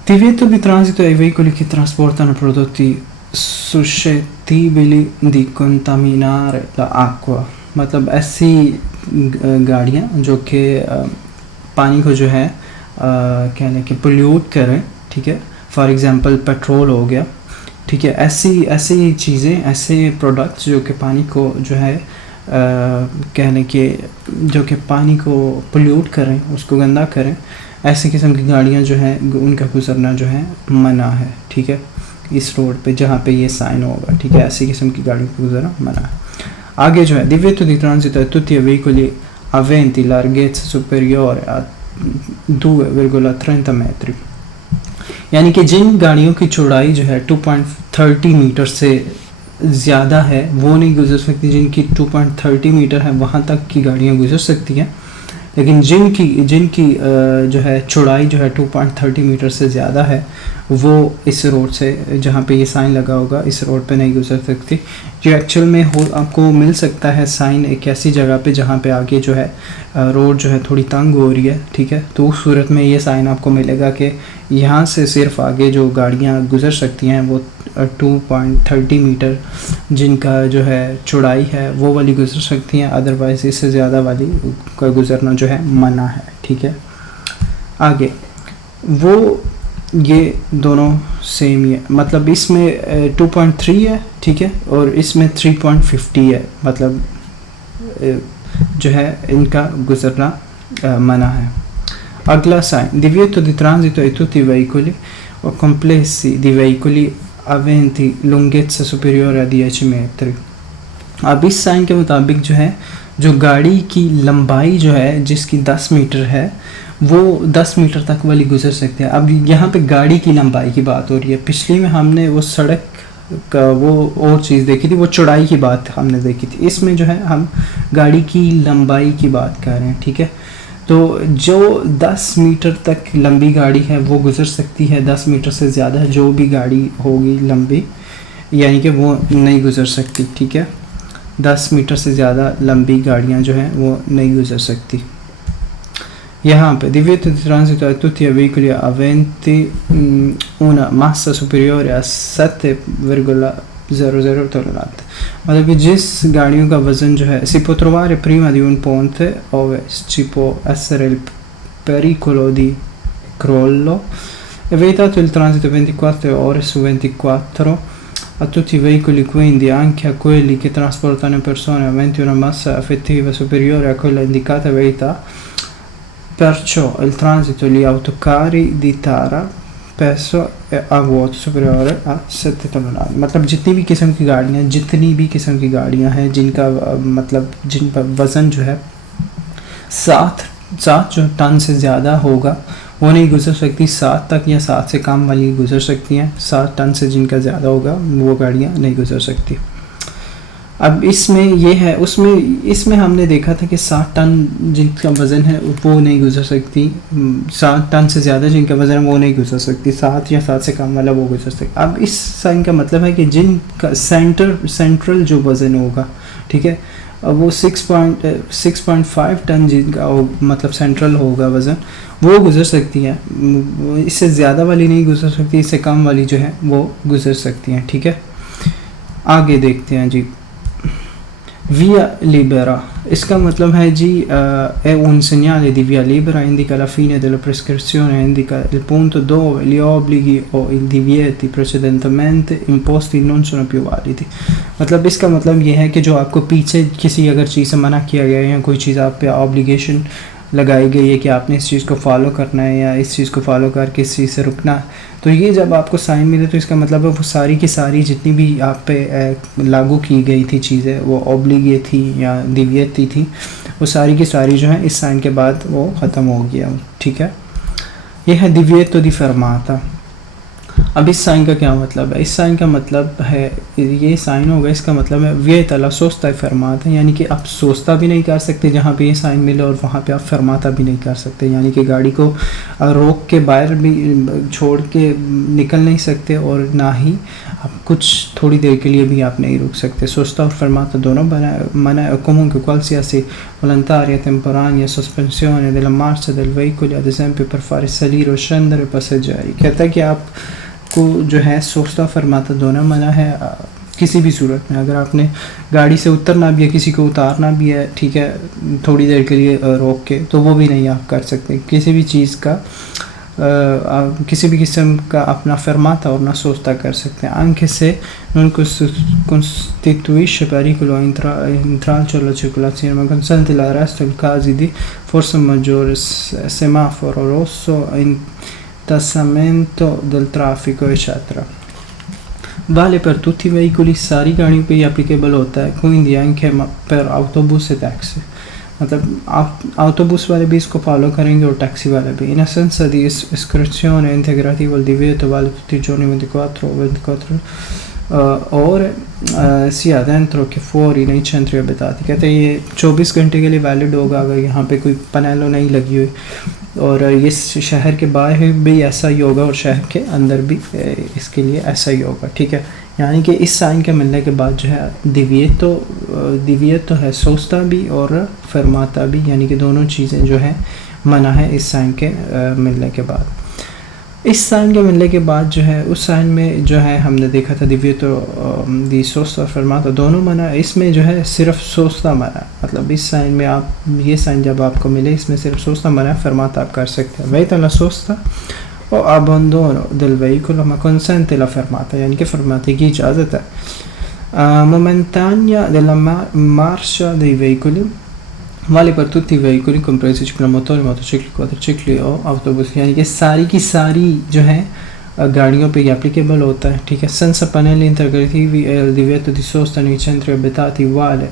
divieto di transito ai veicoli che trasportano prodotti suscettibili di contaminare l'acqua, मतलब ऐसी गाड़ियाँ जो कि पानी को जो है कहने के पोल्यूट करें। ठीक है, फॉर एग्ज़ाम्पल पेट्रोल हो गया। ठीक है, ऐसी चीज़ें, ऐसे प्रोडक्ट्स जो कि पानी को जो है कहने के जो कि पानी को पोल्यूट करें, उसको गंदा करें, ऐसी किस्म की गाड़ियाँ जो हैं उनका गुजरना जो है मना है। ठीक है, इस रोड पे जहाँ पे ये साइन होगा। ठीक है, ऐसी किस्म की गाड़ियों को गुजरना मना है। आगे जो है divieto di transito a tutti i veicoli aventi larghezza superiore a 2,30 metri, यानी कि जिन गाड़ियों की चौड़ाई जो है 2.30 मीटर से ज़्यादा है वो नहीं गुजर सकती, जिनकी 2.30 मीटर है वहाँ तक की गाड़ियाँ गुजर सकती हैं, लेकिन जिनकी जो है चौड़ाई जो है 2.30 मीटर से ज़्यादा है वो इस रोड से, जहाँ पे ये साइन लगा होगा, इस रोड पे नहीं गुजर सकती। जो एक्चुअल में हो आपको मिल सकता है साइन एक ऐसी जगह पे जहाँ पे आगे जो है रोड जो है थोड़ी तंग हो रही है, ठीक है, तो उस सूरत में ये साइन आपको मिलेगा कि यहाँ से सिर्फ आगे जो गाड़ियाँ गुजर सकती हैं वो 2.30 मीटर जिनका जो है चौड़ाई है वो वाली गुजर सकती हैं, अदरवाइज़ इससे ज़्यादा वाली का गुजरना जो है मना है, ठीक है। आगे वो ये दोनों सेम ही है, मतलब इसमें 2.3 है, ठीक है, और इसमें 3.50 है, मतलब जो है इनका गुजरना मना है। अगला sign, divieto di transito ai tutti i veicoli o complessi di veicoli aventi lunghezza superiore a 10 metri। अब इस साइन के मुताबिक जो है जो गाड़ी की लंबाई जो है जिसकी 10 मीटर है वो 10 मीटर तक वाली गुजर सकते हैं। अब यहाँ पे गाड़ी की लंबाई की बात हो रही है, पिछली में हमने वो सड़क का वो और चीज़ देखी थी, वो चौड़ाई की बात हमने देखी थी, इसमें जो है हम गाड़ी की लंबाई की बात कर रहे हैं, ठीक है। तो जो 10 मीटर तक लंबी गाड़ी है वो गुजर सकती है, 10 मीटर से ज़्यादा जो भी गाड़ी होगी लंबी यानी कि वो नहीं गुजर सकती, ठीक है। 10 मीटर से ज़्यादा लंबी गाड़ियाँ जो हैं वो नहीं गुजर सकती। यहाँ पे divieto di transito a tutti i veicoli aventi una massa superiore a 7,00 tonnellate, मतलब कि जिस गाड़ियों का वज़न जो है si può trovare prima di un ponte ove ci può essere il pericolo di crollo, è vietato il transito 24 ore su 24 a tutti i veicoli, quindi anche a quelli che trasportano persone aventi una massa effettiva superiore a quella indicata vietà, perciò il transito gli autocarri di tara peso a vuoto superiore a 7 tonnellate, मतलब जितनी भी किस्म की गाड़ियाँ हैं जिनका मतलब जिन पर वज़न जो है 7 जो टन से ज़्यादा होगा वो नहीं गुजर सकती, 7 तक या 7 से कम वाली गुजर सकती हैं, 7 टन से जिनका ज़्यादा होगा वो गाड़ियाँ नहीं गुजर सकती। अब इसमें ये है, इसमें हमने देखा था कि 7 टन जिनका वज़न है वो नहीं गुजर सकती, 7 टन से ज़्यादा जिनका वज़न है वो नहीं गुजर सकती, 7 या 7 से कम वाला वो गुजर सकती। अब इस साइन का मतलब है कि जिनका सेंट्रल जो वज़न होगा, ठीक है, अब वो 6.5 टन जिनका मतलब सेंट्रल होगा वज़न वो गुजर सकती है, इससे ज़्यादा वाली नहीं गुजर सकती, इससे कम वाली जो है वो गुजर सकती हैं, ठीक है। आगे देखते हैं जी, via libera, इसका मतलब है जी è un segnale di via libera, indica la fine della prescrizione, indica il punto dove gli obblighi o i divieti precedentemente imposti non sono più validi। मतलब इसका मतलब ये है कि जो आपको पीछे किसी अगर चीज़ से मना किया गया है या कोई चीज़ आप पे ऑब्लिगेशन लगाई गई है कि आपने इस चीज़ को फॉलो करना है या इस चीज़ को फॉलो करके इस चीज़ से रुकना है, तो ये जब आपको साइन मिले तो इसका मतलब है वो सारी की सारी जितनी भी आप पे लागू की गई थी चीज़ें, वो ऑब्लिगे थी या दिव्यती थी, वो सारी की सारी जो है इस साइन के बाद वो ख़त्म हो गया, ठीक है। ये है divieto di fermata। अब इस साइन का क्या मतलब है, इस साइन का मतलब है ये साइन होगा, इसका मतलब है vieta la sosta e fermata, यानी कि आप सोस्ता भी नहीं कर सकते जहाँ पे ये साइन मिले और वहाँ पे आप फरमाता भी नहीं कर सकते, यानी कि गाड़ी को रोक के बाहर भी छोड़ के निकल नहीं सकते और ना ही आप कुछ थोड़ी देर के लिए भी आप नहीं रुक सकते। सोस्ता और फरमाता दोनों मना है। comunque qualsiasi volontaria temporanea sospensione della marcia del veicolo, ad esempio per fare salire o scendere passeggeri, कहता है कि आप को जो है सोचता फरमाता दोनों मना है किसी भी सूरत में, अगर आपने गाड़ी से उतरना भी है, किसी को उतारना भी है, ठीक है, थोड़ी देर के लिए रोक के, तो वो भी नहीं आप कर सकते। किसी भी चीज़ का किसी भी किस्म का अपना फरमाता और ना सोचता कर सकते हैं। anche se non costituisce pericolo intralcio alla circolazione ma consente l'arresto in casi di forza maggiore, semaforo rosso, tassamento del traffico eccetera। Vale per tutti i veicoli, सारी गाड़ियों पे ये applicable होता है, quindi anche per autobus e taxi, मतलब आप autobus वाले भी इसको फॉलो करेंगे और टैक्सी वाले भी। in assenza di iscrizione integrativa il divieto vale tutti i giorni 24 o 24 और sia dentro che fuori nei centri abitati, कहते हैं ये 24 घंटे के लिए वैलिड होगा अगर यहाँ पे कोई पनेलो नहीं लगी हुई, और ये शहर के बाहर भी ऐसा ही होगा और शहर के अंदर भी इसके लिए ऐसा ही होगा, ठीक है। यानी कि इस साइन के मिलने के बाद जो है दिविएतो है सोस्ता भी और फरमाता भी, यानी कि दोनों चीज़ें जो है मना है इस साइन के मिलने के बाद। इस साइन के मिलने के बाद जो है उस साइन में जो है हमने देखा था दिविएतो दी सोस्ता और फरमाता दोनों मना, इसमें जो है सिर्फ सोस्ता मना, मतलब इस साइन में आप ये साइन जब आपको मिले इसमें सिर्फ सोस्ता मना, फरमाता आप कर सकते हैं। वही तो सोस्ता o abbandono del veicolo ma consente la fermata, यानी कि फरमाते की इजाज़त है। momentanea della marcia dei veicoli vale per tutti i veicoli compresi ciclomotori, motocicli, quadricicli o autobus, यानी कि सारी की सारी जो है गाड़ियों पे एप्लीकेबल होता है, ठीक है। senza pannelli integrativi e il divieto di sosta nei centri abitati vale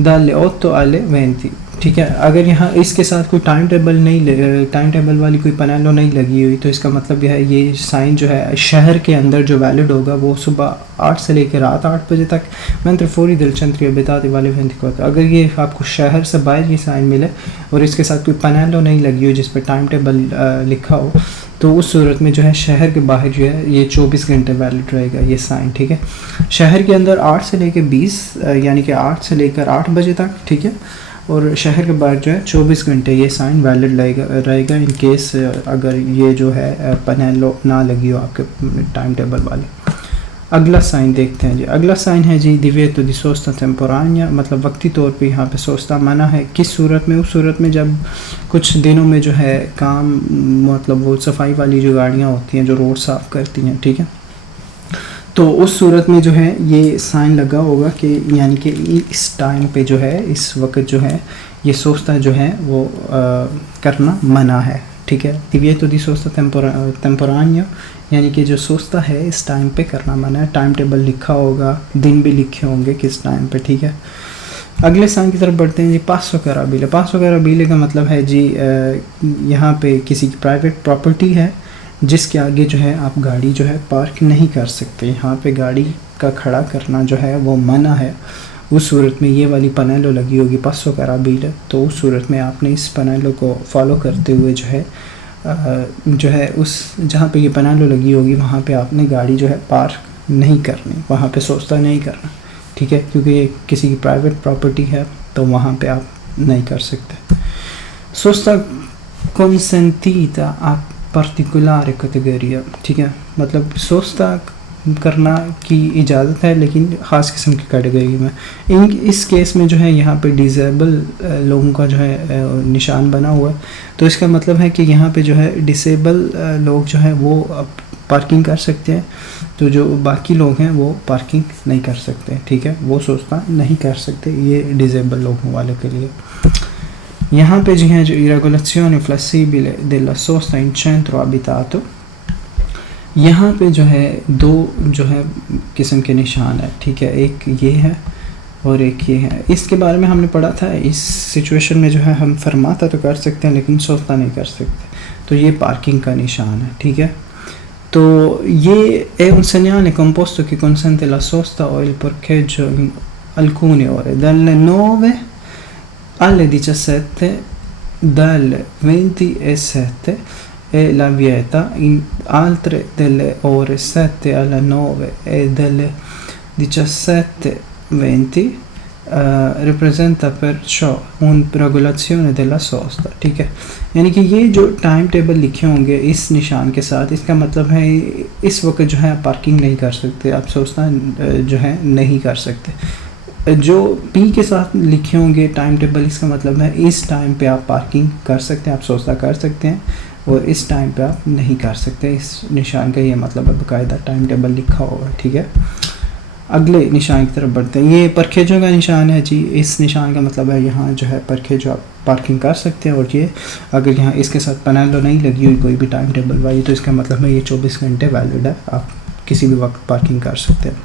dalle 8 alle 20, ठीक है। अगर यहाँ इसके साथ कोई टाइम टेबल वाली कोई पनेलो नहीं लगी हुई तो इसका मतलब यह है ये साइन जो है शहर के अंदर जो वैलिड होगा वो सुबह 8 से लेकर रात 8 बजे तक, mentre fuori del centro abitati vale 24। अगर ये आपको शहर से बाहर ये साइन मिले और इसके साथ कोई पनेलो नहीं लगी हुई जिस पर टाइम टेबल लिखा हो तो उस सूरत में जो है शहर के बाहर जो है ये 24 घंटे वैलिड रहेगा ये साइन, ठीक है। शहर के अंदर 8 से लेकर 20 यानी कि 8 से लेकर 8 बजे तक, ठीक है, और शहर के बाहर जो है 24 घंटे ये साइन वैलिड रहेगा इन केस अगर ये जो है पनेलो ना लगी हो आपके टाइम टेबल वाली। अगला साइन देखते हैं जी। अगला साइन है जी divieto di sosta temporanea, मतलब वक्ती तौर पे यहाँ पे सोस्ता मना है। किस सूरत में? उस सूरत में जब कुछ दिनों में जो है काम मतलब वो सफाई वाली जो गाड़ियाँ होती हैं जो रोड साफ़ करती हैं, ठीक है, तो उस सूरत में जो है ये साइन लगा होगा कि यानी कि इस टाइम पे जो है इस वक्त जो है ये सोस्ता जो है वो करना मना है, ठीक है। divieto di sosta temporanea यानी कि जो सोस्ता है इस टाइम पे करना मना है। टाइम टेबल लिखा होगा, दिन भी लिखे होंगे किस टाइम पे, ठीक है। अगले साइन की तरफ बढ़ते हैं जी। पासो कैराबीले। पासो कैराबीले का मतलब है जी यहाँ पे किसी की प्राइवेट प्रॉपर्टी है जिसके आगे जो है आप गाड़ी जो है पार्क नहीं कर सकते, यहाँ पे गाड़ी का खड़ा करना जो है वो मना है। उस सूरत में ये वाली पनेलो लगी होगी पासो कैराबीले, तो उस सूरत में आपने इस पनेलो को फॉलो करते हुए जो है उस जहाँ पे ये पनेलो लगी होगी वहाँ पे आपने गाड़ी जो है पार्क नहीं करनी, वहाँ पे सोस्ता नहीं करना, ठीक है, क्योंकि ये किसी की प्राइवेट प्रॉपर्टी है तो वहाँ पे आप नहीं कर सकते। सोस्ता consentita a particolare categoria, ठीक है, मतलब सोस्ता करना की इजाज़त है लेकिन ख़ास किस्म की कैटेगरी में। इस केस में जो है यहाँ पे डिसेबल लोगों का जो है निशान बना हुआ है, तो इसका मतलब है कि यहाँ पे जो है डिसेबल लोग जो है वो पार्किंग कर सकते हैं, तो जो बाकी लोग हैं वो पार्किंग नहीं कर सकते, ठीक है, वो सोचता नहीं कर सकते, ये डिसेबल लोगों वाले के लिए। यहाँ पे जी है जो regolazione flessibile della sosta in centro abitato, यहाँ पे जो है दो जो है किस्म के निशान है, ठीक है, एक ये है और एक ये है। इसके बारे में हमने पढ़ा था, इस सिचुएशन में जो है हम फरमाता तो कर सकते हैं लेकिन सोस्ता नहीं कर सकते, तो ये पार्किंग का निशान है, ठीक है। तो ये è un segnale composto che consente la sosta o il parcheggio in alcune ore dalle 9 alle 17, dalle 27 e la vieta in altre delle ore 7 alle 9 e dalle 17:20 रिप्रेजेंटा परciò un regolazione della sosta, ठीक है। यानी कि ये जो टाइम टेबल लिखे होंगे इस निशान के साथ, इसका मतलब है इस वक्त जो है आप पार्किंग नहीं कर सकते, आप सोचता जो है नहीं कर सकते। जो पी के साथ लिखे होंगे टाइम टेबल, इसका मतलब है इस टाइम पे आप पार्किंग कर सकते हैं, आप सोचता कर सकते हैं, और इस टाइम पे आप नहीं कर सकते। इस निशान का ये मतलब है बाकायदा टाइम टेबल लिखा होगा, ठीक है। अगले निशान की तरफ बढ़ते हैं। ये परखेजों का निशान है जी। इस निशान का मतलब है यहाँ जो है परखेजो आप पार्किंग कर सकते हैं, और ये अगर यहाँ इसके साथ पनेलो नहीं लगी हुई कोई भी टाइम टेबल वाली, तो इसका मतलब है ये 24 घंटे वैलिड है, आप किसी भी वक्त पार्किंग कर सकते हैं।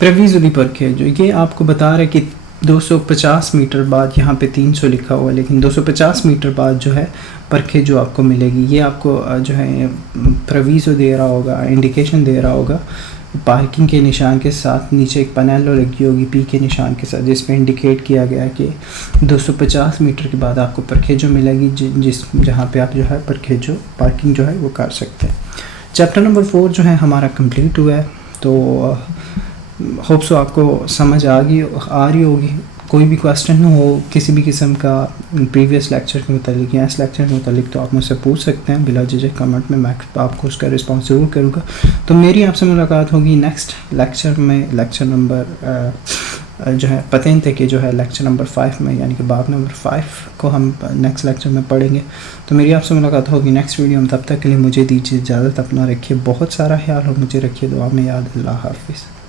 प्रेविज़ो दी परखेजो, ये आपको बता रहे कि 250 मीटर बाद, यहाँ पे 300 लिखा हुआ है लेकिन 250 मीटर बाद जो है परखेजो आपको मिलेगी। ये आपको जो है प्रेविज़ो दे रहा होगा, इंडिकेशन दे रहा होगा पार्किंग के निशान के साथ नीचे एक पैनल लगी होगी पी के निशान के साथ, जिसमें इंडिकेट किया गया है कि 250 मीटर के बाद आपको परखेजो मिलेगी, जहाँ पे आप जो है परखेजो पार्किंग जो है वो कर सकते हैं। चैप्टर नंबर 4 जो है हमारा कंप्लीट हुआ है। तो होप सो आपको समझ आ रही होगी। कोई भी क्वेश्चन हो किसी भी किस्म का प्रीवियस लेक्चर के मुतालिक या इस लेक्चर के मुतालिक, तो आप मुझसे पूछ सकते हैं बिला झिझक कमेंट में, मैं आपको उसका रिस्पॉन्स ज़रूर करूँगा। तो मेरी आपसे मुलाकात होगी नेक्स्ट लेक्चर में, लेक्चर नंबर जो है पतें थे कि जो है लेक्चर नंबर 5 में, यानी कि बाब नंबर 5 को हम नेक्स्ट लेक्चर में पढ़ेंगे। तो मेरी आपसे मुलाकात होगी नेक्स्ट वीडियो में। तब तक के लिए मुझे दीजिए इजाज़त, अपना रखिए बहुत सारा ख्याल और मुझे रखिए दुआ में याद। अल्लाह हाफिज़।